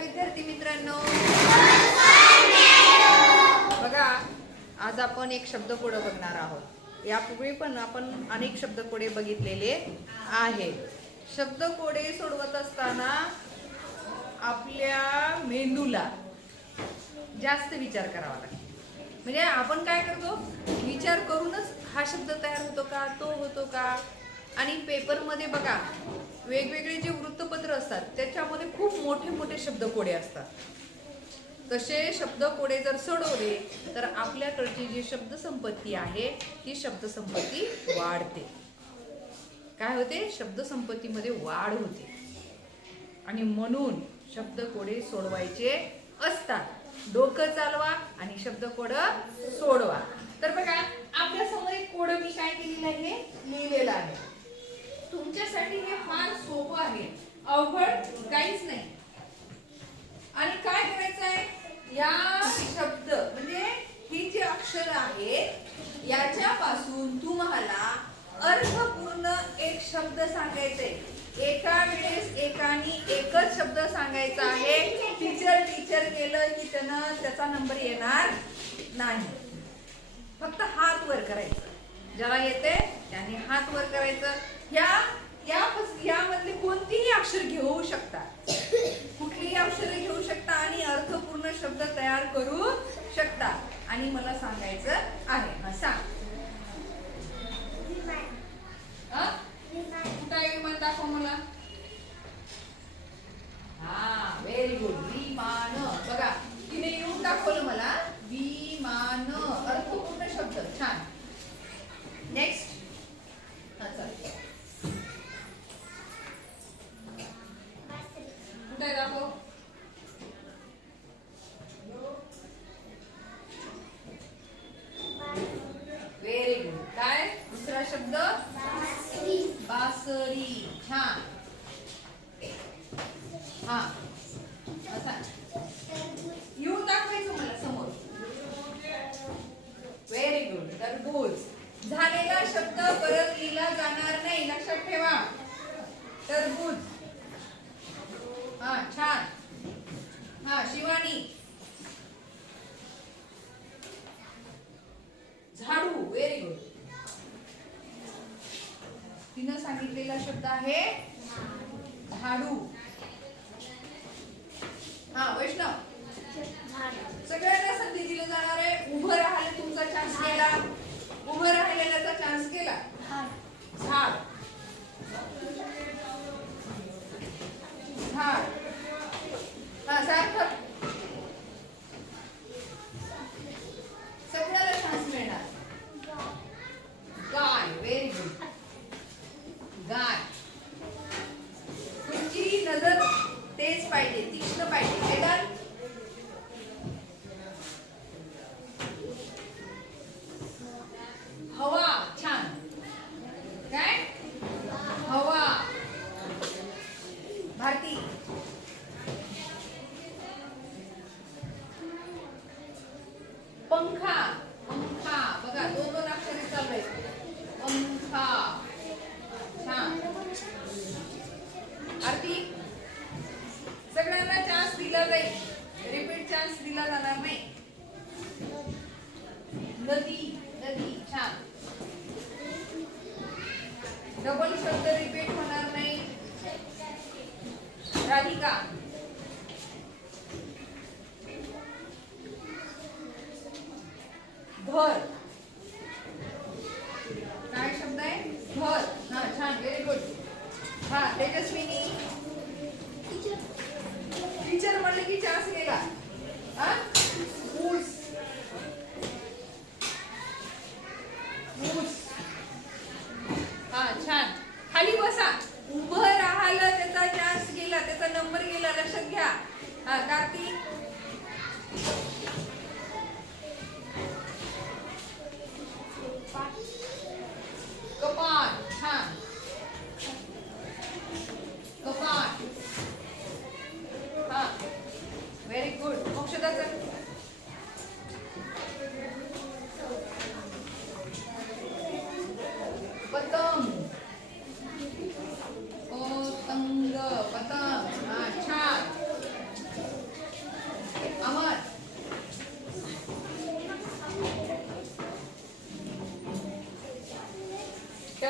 विद्यार्थी मित्रांनो. बघा आज आपण एक शब्द पुढे बघणार आहोत. यापूर्वी पण आपण अनेक शब्द कोडे बघितलेले आहेत शब्दकोडे सोडवत असताना आपल्या मेंदूला जास्त विचार करावा लागतो. म्हणजे आपण काय करतो? विचार करूनच हा शब्द तयार होतो का? तो होतो का? आणि पेपरमध्ये बघा वेगवेगळे जे वृत्तपत्र असतात त्याच्यामध्ये खूप मोठे मोठे शब्दकोडे असतात. तसे शब्दकोडे जर सोडवले तर आपल्याकडची जी शब्दसंपत्ती आहे ती शब्दसंपत्ती वाढते. काय होते? शब्दसंपत्तीमध्ये वाढ होते. आणि म्हणून शब्दकोडे सोडवायचे असतात. डोकं चालवा आणि शब्दकोड सोडवा. तर बघा आपल्यासमोर एक कोड मी काय केलेलं आहे लिहिलेलं आहे. तुमच्यासाठी हे फार सोपं आहे. अवघड काहीच नाही. आणि काय करायचं आहे? या शब्द म्हणजे ही जी अक्षर आहेत याच्यापासून तुम्हाला अर्थपूर्ण एक शब्द सांगायचे एका वेळेस एकाने एकच शब्द सांगायचा आहे. टीचर टीचर केलं की त्यानं त्याचा नंबर येणार नाही. फक्त हात वर करायचं. ज्याला येते त्याने हात वर करायचं. या या यामधले कोणतीही अक्षर घेऊ शकता. कुठलीही अक्षर घेऊ शकता आणि अर्थपूर्ण शब्द तयार करू शकता. आणि मला सांगायचं आहे हा सांग अ? कुठं आहे विमान दाखव मला हा व्हेरी गुड विमान बघा तिने येऊन दाखवलं मला विमान अर्थपूर्ण शब्द छान नेक्स्ट हा चल कुठे आहे दाखव व्हेरी गुड काय दुसरा शब्द बासरी छान हा. असा येऊन दाखवायचं मला समोर. व्हेरी गुड तरबूज. झालेला शब्द परत लिहिला जाणार नाही. लक्षात ठेवा. तरबूज. हा छान. हा शिवानी. झाडू. व्हेरी गुड तिनं सांगितलेला शब्द आहे झाडू. हा वैष्णव पंखा पंखा. बघा दोन दोन अक्षरे चालू आहेत. पंखा. छान. आरती सगळ्यांना चान्स दिला जाईल. रिपीट चान्स दिला जाणार नाही. नदी नदी. छान. डबल शब्द रिपीट होणार नाही. राधिका. घर काय शब्द आहे घर हा छान व्हेरी गुड हा तेजस्विनी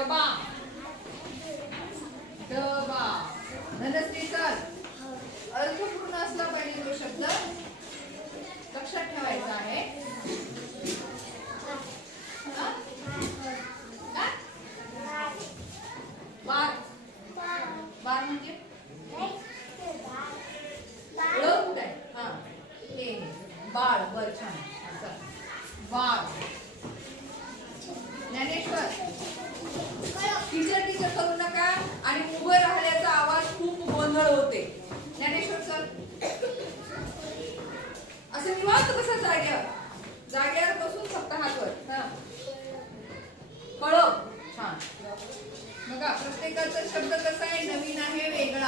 我是 निवांत बसा जाग्यावर जाग्यावर बसून फक्त हात वर. हा. कळव. छान. बघा प्रत्येकाचा शब्द कसा आहे? नवीन आहे वेगळा